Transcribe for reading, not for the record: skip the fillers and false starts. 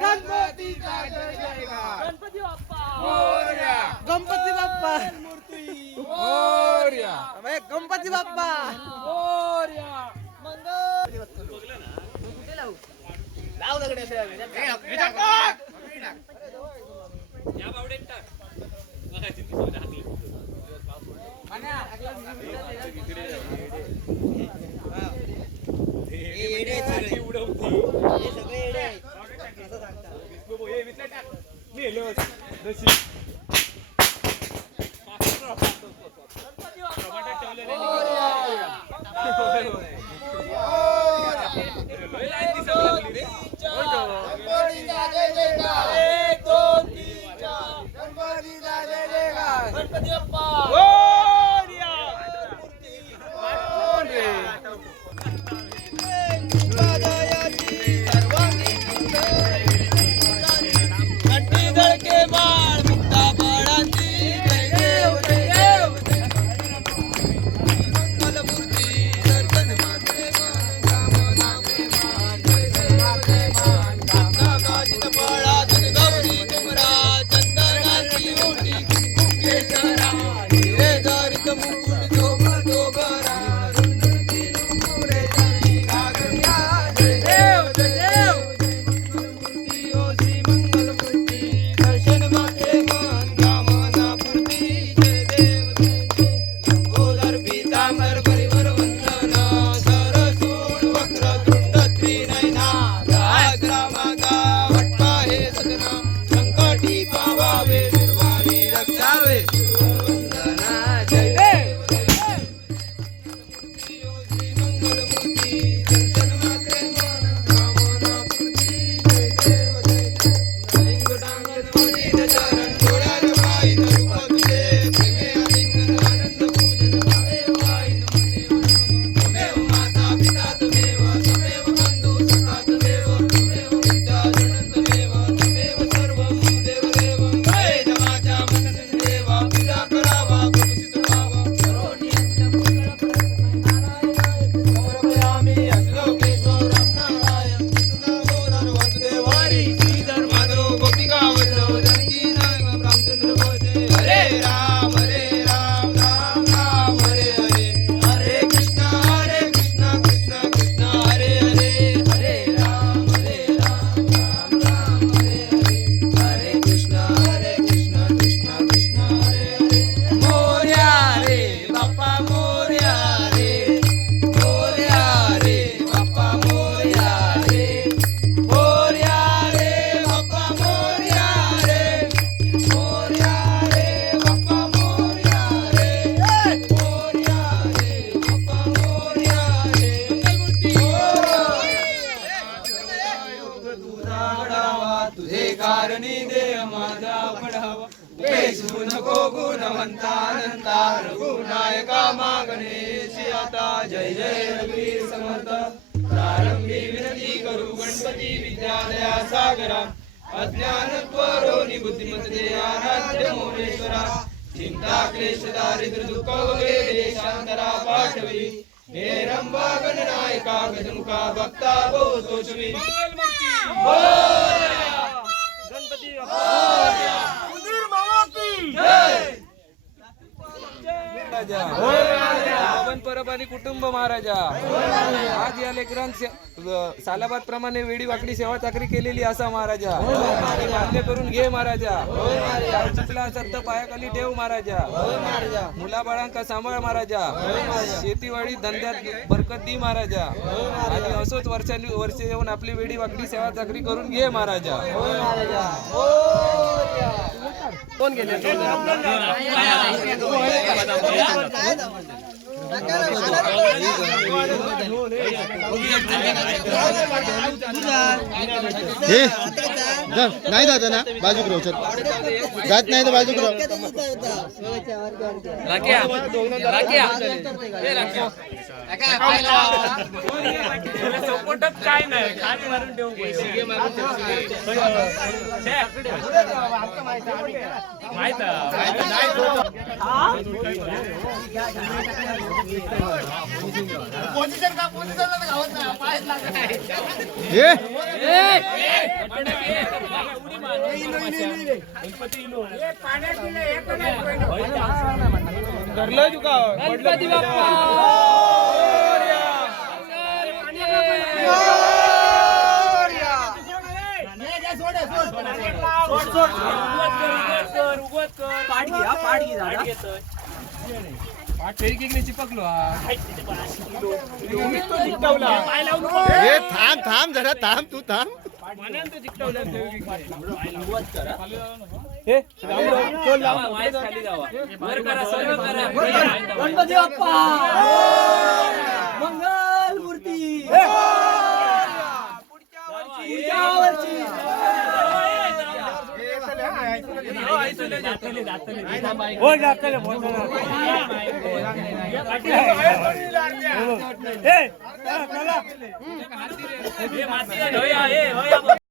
गणपतीचा जय जयकार. गणपती बाप्पा मोरया. गणपती बाप्पा मोरया. गणपती बाप्पा मोरया. या बावडेत टाक. बघा तिथे सोडा हाकली. गणपतीचा जय जयकार. 1 2 3 4. गणपतीचा जय जयकार. गणपती बाप्पा मोरया. घंटी धडके बाळ मुक्ता बाळाची जय देव जय देव मंगलमूर्ती दर्शन मात्रे मान कामना प्रेमान जय देव जय मान कामकाजित बाळा गौरी तुमरा चंदनाची ओटी कुंकेश्वरा हिरे धारित मुकुट शोभा शोभरा रुंदकी नुपुरे धरणी घागरिया जय देव जय देव मंगलमूर्ती ओ श्री मंगलमूर्ती दर्शन मात्रे मान कामना पूर्ती जय देव जय जय लंबोदर पीतांबर परिवर वंदना सरसूड वक्रतुंड त्रिनयना सहस्रमाता वट्टा हे सदना संकटी पावावे निर्वाणी रक्षावे वंदना जय देव जय देव मंगलमूर्ती ओ श्री मंगलमूर्ती दर्शन मात्रे मान कामना पूर्ती जय देव जय जय लिंगटांगण मलिन चरण डोळ्यात पाय रूप तुझे प्रेमे आलिंगन आनंद पूजन भावे वाई नमने त्वमेव माता पिता त्वमेव त्वमेव बंधू सखा त्वमेव त्वमेव विद्या जनन त्वमेव त्वमेव सर्वं देवदेवं वेदवाचा मननं देवा पूजा करावा प्रभुसित व्हावा करोनीयस्य नारायणाय समर्पयामि असलोकेश्वरं नारायण कृष्णगोदर वसुदेवारी श्रीधर माधव गोपिका वल्लभ जानकी नायक रामचंद्र भजे हरे राम राम राम हरे हरे हरे कृष्ण कृष्ण कृष्ण हरे हरे हरे राम राम राम हरे हरे हरे कृष्ण कृष्ण कृष्ण हरे हरे मोरया रे बाप्पा मोरया रे मोरया रे बाप्पा मोरया रे मोरया रे बाप्पा मोरया रे मोरया रे बाप्पा मोरया रे मोरया रे बाप्पा मोरया रे मंगलमूर्ती तुझा घडावा तुझे कारणी देह माझा पडावा बेसू नको गुणवंता अनंता रघुनायका मागणेशी आता जय जय रघुवीर समर्थ प्रारंभी विनती करू गणपती विद्यालया सागरा अज्ञानत्वरोनी बुद्धिमत दे आराध्य मोरेश्वरा चिंता क्लेश दारिद्र्य दुःख वगैरे शांतरा पाठवी हे रंभा गणनायका गजमुखा भक्ता बहुतोषवी गणपती पवन परब आणि कुटुंब महाराजा आज या लेकरांना सालाबाद प्रमाणे वेडी वाकडी सेवा चाकरी केलेली असा महाराजा मान्य करून घे महाराजा काय चुकला असेल तर पायाखाली ठेव महाराजा मुलाबाळांका सांभाळ महाराजा शेतीवाडी धंद्यात बरकत दी महाराजा आणि असोच वर्षे येऊन आपली वेडी वाकडी सेवा चाकरी करून घे महाराजा कोण गेले हे नाही जात ना बाजूक राहू जात नाही तर बाजूक राहू राख्या राख्या ए राख्या सपोर्टच काय नाही खाली मारून ठेवू माहित पोझिशन का पोझिशनला गावत नाही पायच लागत नाही गणपती बाप्पा चिपकलो थांब थांब जरा थांब तू थांब गणपती बाप्पा मंगल मूर्ती पुढच्या वर्षी